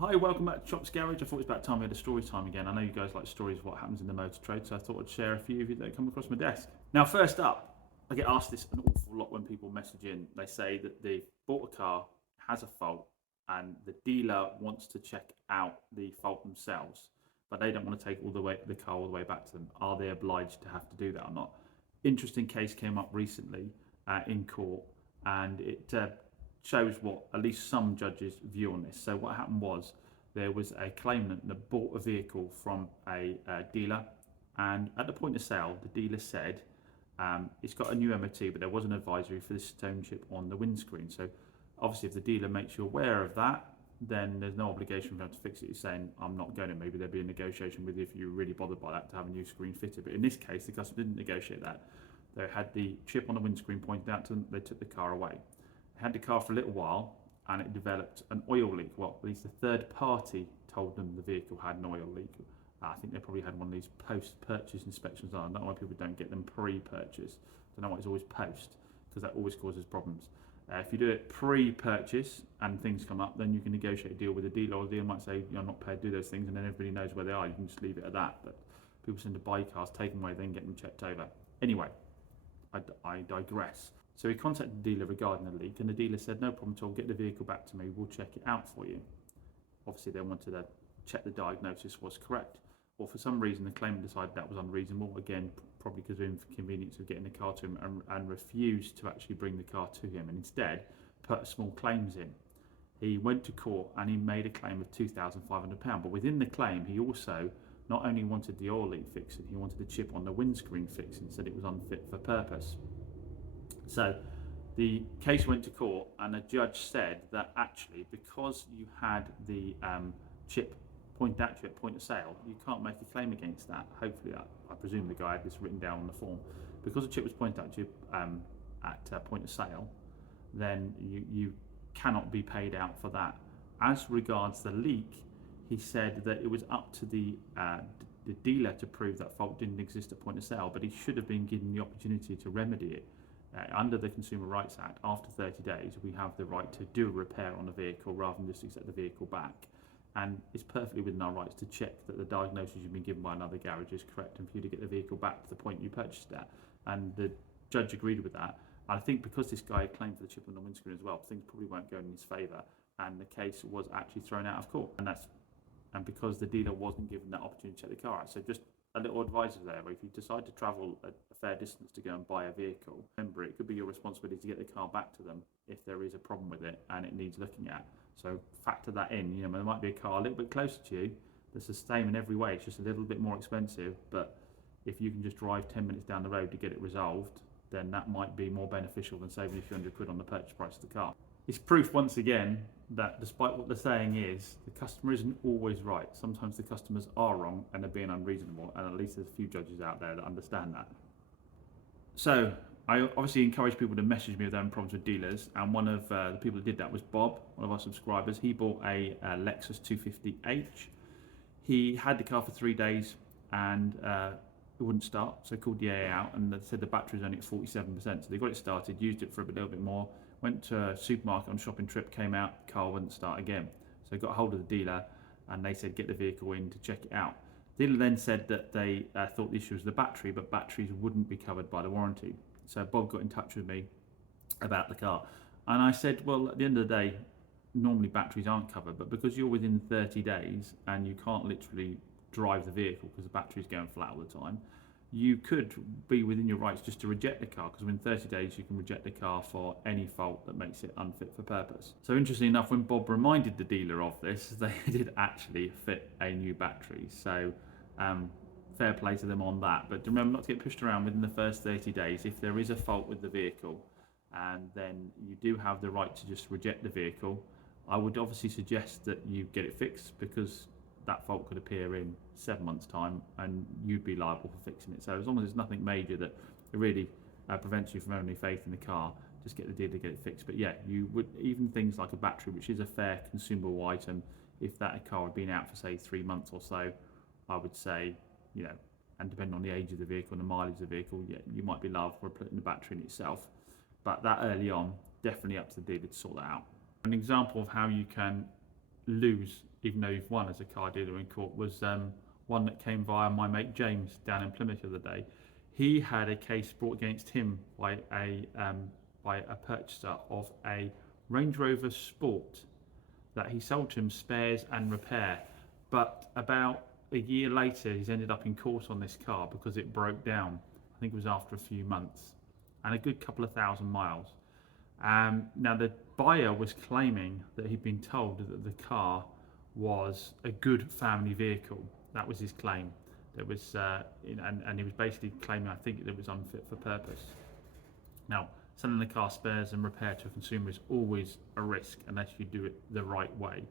Hi, welcome back to Chop's Garage. I thought it was about time we had a story time again. I know you guys like stories of what happens in the motor trade, so I thought I'd share a few of you that come across my desk. Now, first up, I get asked this an awful lot when people message in. They say that they've bought a car, has a fault, and the dealer wants to check out the fault themselves, but they don't want to take all the car all the way back to them. Are they obliged to have to do that or not? Interesting case came up recently in court, and it shows what at least some judges' view on this. So what happened was there was a claimant that bought a vehicle from a dealer, and at the point of sale, the dealer said it's got a new MOT, but there was an advisory for the stone chip on the windscreen. So obviously, if the dealer makes you aware of that, then there's no obligation for them to fix it. He's saying, I'm not going to. Maybe there'll be a negotiation with you if you're really bothered by that to have a new screen fitted. But in this case, the customer didn't negotiate that. They had the chip on the windscreen pointed out to them. They took the car away. They had the car for a little while, and it developed an oil leak. Well, at least the third party told them the vehicle had an oil leak. I think they probably had one of these post-purchase inspections on. I don't know why people don't get them pre-purchase. I don't know why it's always post, because that always causes problems. If you do it pre-purchase and things come up, then you can negotiate a deal with the dealer, or the dealer might say, you're not paid to do those things, and then everybody knows where they are. You can just leave it at that. But people seem to buy cars, take them away, then get them checked over. Anyway, I digress. So he contacted the dealer regarding the leak, and the dealer said, no problem at all, get the vehicle back to me, we'll check it out for you. Obviously, they wanted to check the diagnosis was correct. Or for some reason, the claimant decided that was unreasonable, again, probably because of the inconvenience of getting the car to him, and refused to actually bring the car to him, and instead put small claims in. He went to court and he made a claim of £2,500, but within the claim, he also not only wanted the oil leak fixing, he wanted the chip on the windscreen fixed and said it was unfit for purpose. So the case went to court, and a judge said that actually, because you had the chip pointed out to you at point of sale, you can't make a claim against that. Hopefully, I presume the guy had this written down on the form. Because the chip was pointed out to you at point of sale, then you cannot be paid out for that. As regards the leak, he said that it was up to the dealer to prove that fault didn't exist at point of sale, but he should have been given the opportunity to remedy it. Under the Consumer Rights Act, after 30 days, we have the right to do a repair on a vehicle rather than just accept the vehicle back. And it's perfectly within our rights to check that the diagnosis you've been given by another garage is correct, and for you to get the vehicle back to the point you purchased it. And the judge agreed with that. I think because this guy claimed for the chip on the windscreen as well, things probably won't go in his favour, and the case was actually thrown out of court. And because the dealer wasn't given that opportunity to check the car out. So just a little advice there, where if you decide to travel a fair distance to go and buy a vehicle, remember it could be your responsibility to get the car back to them if there is a problem with it and it needs looking at. So factor that in. You know, there might be a car a little bit closer to you that's the same in every way, it's just a little bit more expensive, but if you can just drive 10 minutes down the road to get it resolved, then that might be more beneficial than saving a few £100 on the purchase price of the car. It's proof once again that despite what the saying is, the customer isn't always right. Sometimes the customers are wrong and they're being unreasonable, and at least there's a few judges out there that understand that. So I obviously encourage people to message me if they're having problems with dealers, and one of the people who did that was Bob, one of our subscribers. He bought a Lexus 250H. He had the car for 3 days and it wouldn't start, so he called the AA out, and they said the battery was only at 47%. So they got it started, used it for a little bit more, went to a supermarket on a shopping trip, came out, the car wouldn't start again. So they got hold of the dealer, and they said get the vehicle in to check it out. The dealer then said that they thought the issue was the battery, but batteries wouldn't be covered by the warranty. So Bob got in touch with me about the car, and I said, well, at the end of the day, normally batteries aren't covered, but because you're within 30 days and you can't literally drive the vehicle because the battery's going flat all the time, you could be within your rights just to reject the car, because within 30 days you can reject the car for any fault that makes it unfit for purpose. So interestingly enough, when Bob reminded the dealer of this, they did actually fit a new battery. So fair play to them on that. But remember not to get pushed around within the first 30 days. If there is a fault with the vehicle, and then you do have the right to just reject the vehicle, I would obviously suggest that you get it fixed, because that fault could appear in 7 months' time and you'd be liable for fixing it. So as long as there's nothing major that really prevents you from having any faith in the car, just get the dealer to get it fixed. But yeah, you would, even things like a battery, which is a fair consumable item, if that car had been out for say 3 months or so, I would say, you know, and depending on the age of the vehicle and the mileage of the vehicle, yeah, you might be liable for putting the battery in itself. But that early on, definitely up to the dealer to sort that out. An example of how you can lose, even though you've won as a car dealer in court, was one that came via my mate James down in Plymouth the other day. He had a case brought against him by a purchaser of a Range Rover Sport that he sold to him spares and repair. But about a year later, he's ended up in court on this car because it broke down. I think it was after a few months and a good couple of thousand miles. Now the buyer was claiming that he'd been told that the car was a good family vehicle. That was his claim. That was, and he was basically claiming, I think, that it was unfit for purpose. Now, selling the car spares and repair to a consumer is always a risk unless you do it the right way.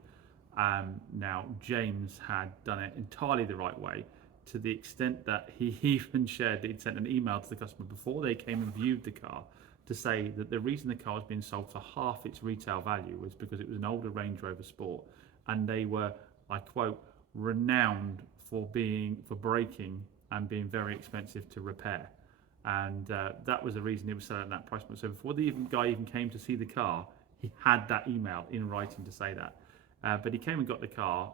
Now, James had done it entirely the right way, to the extent that he even shared that he'd sent an email to the customer before they came and viewed the car to say that the reason the car was being sold for half its retail value was because it was an older Range Rover Sport, and they were, I quote, renowned for breaking and being very expensive to repair. And that was the reason it was selling at that price point. So before the guy even came to see the car, he had that email in writing to say that. But he came and got the car,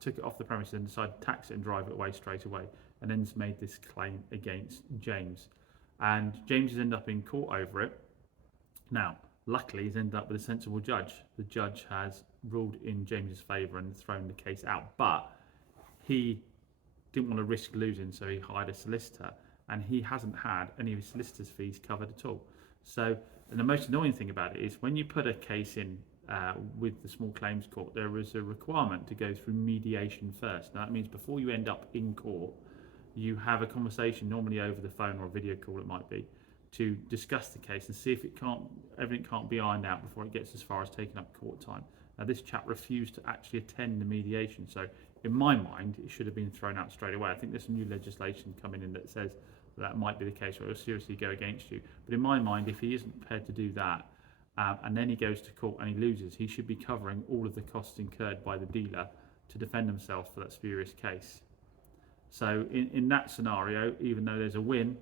took it off the premises and decided to tax it and drive it away straight away, and then made this claim against James. And James has ended up in court over it. Now, luckily, he's ended up with a sensible judge. The judge has ruled in James's favour and thrown the case out. But he didn't want to risk losing, so he hired a solicitor, and he hasn't had any of his solicitor's fees covered at all. So, and the most annoying thing about it is when you put a case in with the small claims court, there is a requirement to go through mediation first. Now that means before you end up in court, you have a conversation, normally over the phone or a video call it might be, to discuss the case and see if everything can't be ironed out before it gets as far as taking up court time. Now this chap refused to actually attend the mediation, so in my mind it should have been thrown out straight away. I think there's some new legislation coming in that says that might be the case, or it'll seriously go against you. But in my mind, if he isn't prepared to do that, and then he goes to court and he loses, he should be covering all of the costs incurred by the dealer to defend himself for that spurious case. So in that scenario, even though there's a win,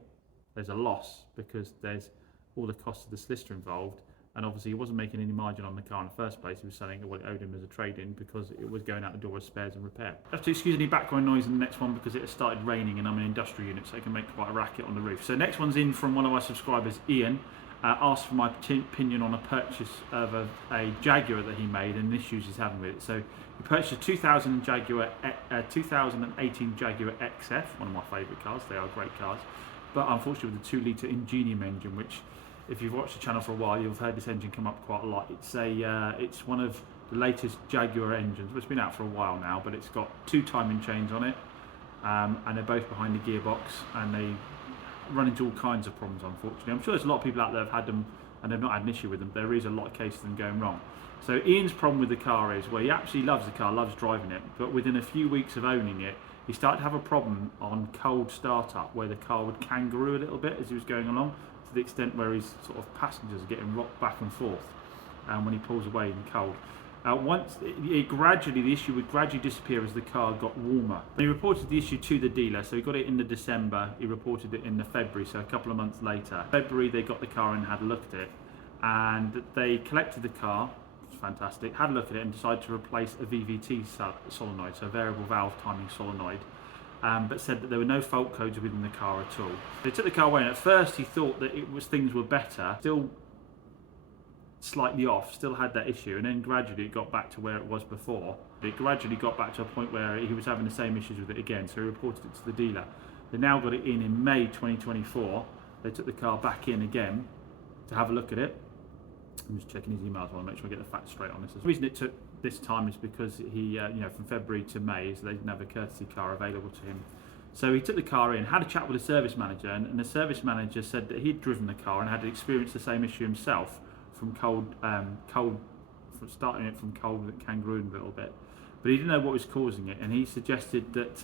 there's a loss, because there's all the costs of the solicitor involved, and obviously he wasn't making any margin on the car in the first place. He was selling what it owed him as a trade-in because it was going out the door as spares and repair. I have to excuse any background noise in the next one because it has started raining and I'm in an industrial unit, so it can make quite a racket on the roof. So next one's in from one of our subscribers, Ian. Asked for my opinion on a purchase of a Jaguar that he made and issues he's having with it. So he purchased a 2018 Jaguar XF, one of my favourite cars. They are great cars, but unfortunately with a 2-litre Ingenium engine, which if you've watched the channel for a while, you'll have heard this engine come up quite a lot. It's one of the latest Jaguar engines. It's been out for a while now, but it's got 2 timing chains on it, and they're both behind the gearbox, and they run into all kinds of problems, unfortunately. I'm sure there's a lot of people out there that have had them and they've not had an issue with them. There is a lot of cases of them going wrong. So Ian's problem with the car is, well, he absolutely loves the car, loves driving it, but within a few weeks of owning it, he started to have a problem on cold startup where the car would kangaroo a little bit as he was going along, to the extent where his sort of passengers are getting rocked back and forth when he pulls away in cold. The issue would gradually disappear as the car got warmer. He reported the issue to the dealer, so he got it in the December, he reported it in the February, so a couple of months later. February they got the car and had a look at it, and they collected the car, which was fantastic, had a look at it and decided to replace a VVT solenoid, so a variable valve timing solenoid, but said that there were no fault codes within the car at all. They took the car away, and at first he thought that things were better, still slightly off, still had that issue, and then gradually it got back to where it was before. It gradually got back to a point where he was having the same issues with it again, so he reported it to the dealer. They now got it in May 2024. They took the car back in again to have a look at it. I'm just checking his emails. I want to make sure I get the facts straight on this. The reason it took this time is because he, from February to May, so they didn't have a courtesy car available to him. So he took the car in, had a chat with the service manager, and the service manager said that he'd driven the car and had experienced the same issue himself from starting it from cold that kangarooed a little bit, but he didn't know what was causing it, and he suggested that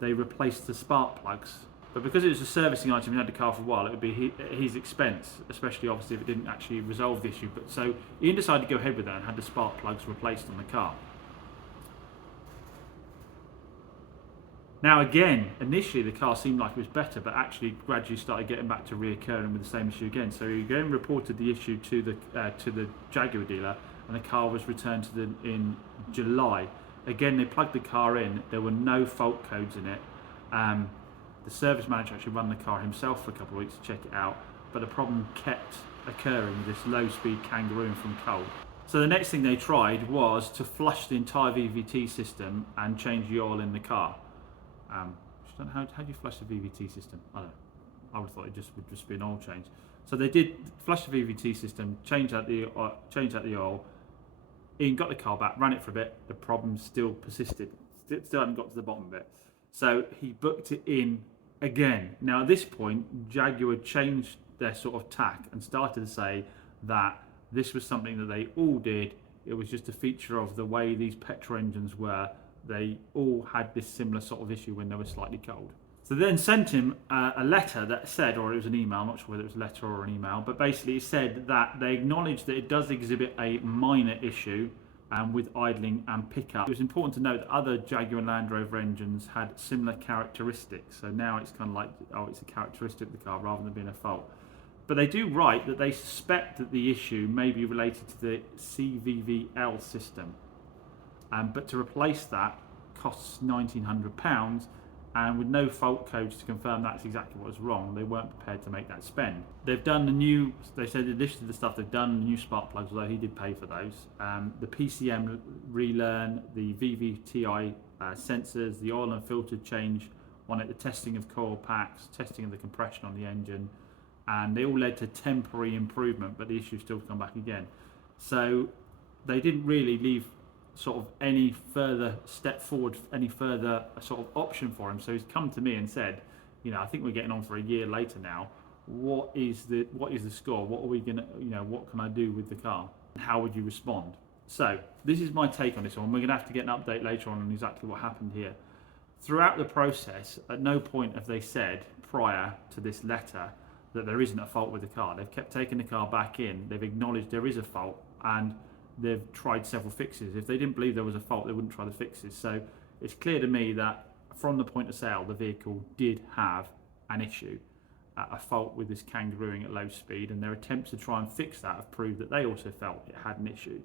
they replaced the spark plugs. But because it was a servicing item, he had the car for a while, it would be his expense, especially obviously if it didn't actually resolve the issue. But so Ian decided to go ahead with that and had the spark plugs replaced on the car. Now again, initially the car seemed like it was better, but actually gradually started getting back to reoccurring with the same issue again. So he again reported the issue to the Jaguar dealer, and the car was returned in July. Again, they plugged the car in. There were no fault codes in it. The service manager actually ran the car himself for a couple of weeks to check it out, but the problem kept occurring with this low-speed kangarooing from cold. So the next thing they tried was to flush the entire VVT system and change the oil in the car. How do you flush the VVT system? I don't know. I would have thought it would just be an oil change. So they did flush the VVT system, change out the oil. Ian got the car back, ran it for a bit. The problem still persisted. Still hadn't got to the bottom of it. So he booked it in again. Now at this point, Jaguar changed their sort of tack and started to say that this was something that they all did. It was just a feature of the way these petrol engines were. They all had this similar sort of issue when they were slightly cold. So they then sent him a letter that said, or it was an email, I'm not sure whether it was a letter or an email, but basically it said that they acknowledged that it does exhibit a minor issue with idling and pickup. It was important to note that other Jaguar and Land Rover engines had similar characteristics. So now it's kind of like, oh, it's a characteristic of the car rather than being a fault. But they do write that they suspect that the issue may be related to the CVVL system. But to replace that costs £1,900, and with no fault codes to confirm that's exactly what was wrong, they weren't prepared to make that spend. They've done they said they listed the stuff they've done, the new spark plugs, although he did pay for those, the PCM relearn, the VVTi sensors, the oil and filter change on it, the testing of coil packs, testing of the compression on the engine, and they all led to temporary improvement, but the issue still come back again. So they didn't really leave sort of any further step forward, any further sort of option for him. So he's come to me and said, you know, I think we're getting on for a year later now. What is the score? What are we gonna, what can I do with the car? How would you respond? So this is my take on this one. We're gonna have to get an update later on exactly what happened here. Throughout the process, at no point have they said prior to this letter that there isn't a fault with the car. They've kept taking the car back in. They've acknowledged there is a fault, and they've tried several fixes. If they didn't believe there was a fault, they wouldn't try the fixes. So it's clear to me that from the point of sale, the vehicle did have an issue, a fault with this kangarooing at low speed, and their attempts to try and fix that have proved that they also felt it had an issue.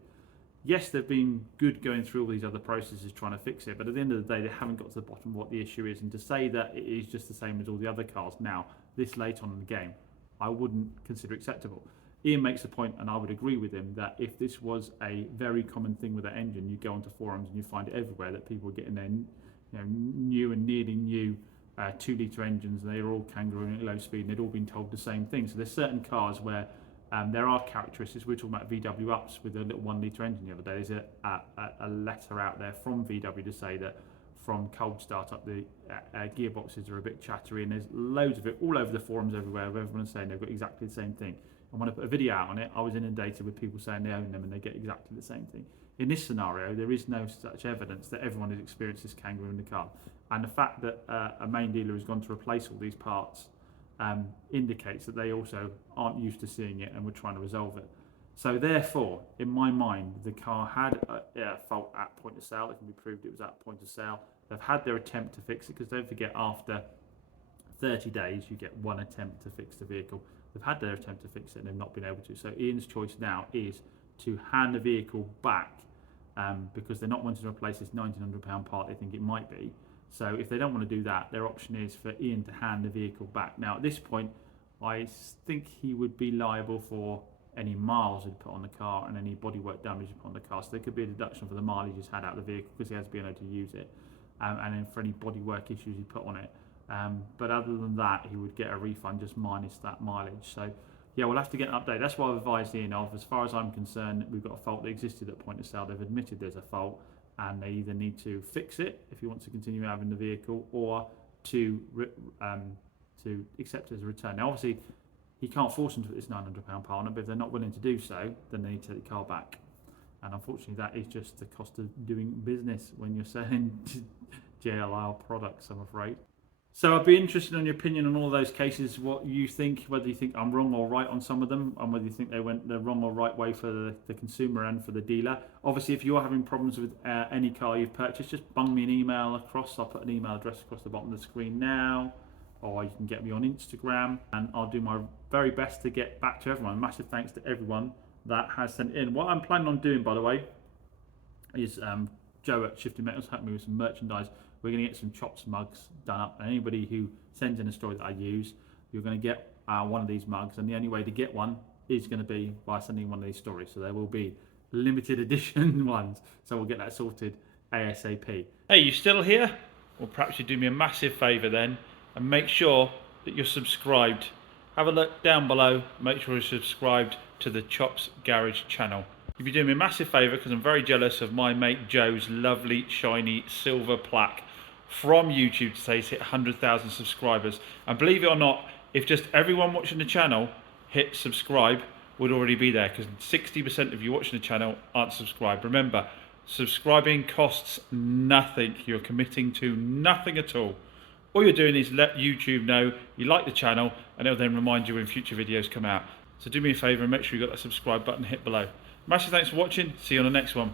Yes, they've been good going through all these other processes trying to fix it, but at the end of the day, they haven't got to the bottom of what the issue is. And to say that it is just the same as all the other cars now, this late on in the game, I wouldn't consider acceptable. Ian makes a point, and I would agree with him, that if this was a very common thing with that engine, you go onto forums and you find it everywhere that people are getting their new and nearly new 2-litre engines, and they're all kangarooing at low speed, and they'd all been told the same thing. So there's certain cars where there are characteristics. We were talking about VW ups with a little 1-litre engine the other day. There's a letter out there from VW to say that from cold start up, the gearboxes are a bit chattery, and there's loads of it all over the forums everywhere, of everyone saying they've got exactly the same thing. And when I put a video out on it, I was inundated with people saying they own them and they get exactly the same thing. In this scenario, there is no such evidence that everyone has experienced this kangaroo in the car. And the fact that a main dealer has gone to replace all these parts indicates that they also aren't used to seeing it and were trying to resolve it. So therefore, in my mind, the car had a fault at point of sale. It can be proved it was at point of sale. They've had their attempt to fix it, because don't forget, after 30 days, you get one attempt to fix the vehicle. They've had their attempt to fix it and they've not been able to. So Ian's choice now is to hand the vehicle back, because they're not wanting to replace this £1,900 part they think it might be. So if they don't want to do that, their option is for Ian to hand the vehicle back. Now at this point, I think he would be liable for any miles he'd put on the car and any bodywork damage he'd put on the car. So there could be a deduction for the mileage he's had out of the vehicle, because he has been able to use it, and then for any bodywork issues he put on it. But other than that, he would get a refund just minus that mileage. So yeah, we'll have to get an update. That's what I've advised Ian of. As far as I'm concerned, we've got a fault that existed at point of sale. They've admitted there's a fault, and they either need to fix it if he wants to continue having the vehicle, or to accept it as a return. Now obviously he can't force them to put this £900 part on it, but if they're not willing to do so, then they need to take the car back. And unfortunately that is just the cost of doing business when you're selling JLR products, I'm afraid. So I'd be interested in your opinion on all those cases, what you think, whether you think I'm wrong or right on some of them, and whether you think they went the wrong or right way for the consumer and for the dealer. Obviously, if you're having problems with any car you've purchased, just bung me an email across. I'll put an email address across the bottom of the screen now, or you can get me on Instagram, and I'll do my very best to get back to everyone. Massive thanks to everyone that has sent in. What I'm planning on doing, by the way, is Joe at Shifting Metals helped me with some merchandise. We're going to get some Chops mugs done up, and anybody who sends in a story that I use, you're going to get one of these mugs, and the only way to get one is going to be by sending one of these stories. So there will be limited edition ones, so we'll get that sorted ASAP. Hey, you still here? Well, perhaps you do me a massive favour then and make sure that you're subscribed. Have a look down below, make sure you're subscribed to the Chops Garage channel. You'd be doing me a massive favour because I'm very jealous of my mate Joe's lovely shiny silver plaque from YouTube to say he's hit 100,000 subscribers. And believe it or not, if just everyone watching the channel hit subscribe, would already be there, because 60% of you watching the channel aren't subscribed. Remember, subscribing costs nothing. You're committing to nothing at all. All you're doing is let YouTube know you like the channel, and it'll then remind you when future videos come out. So do me a favour and make sure you got that subscribe button hit below. Massive thanks for watching. See you on the next one.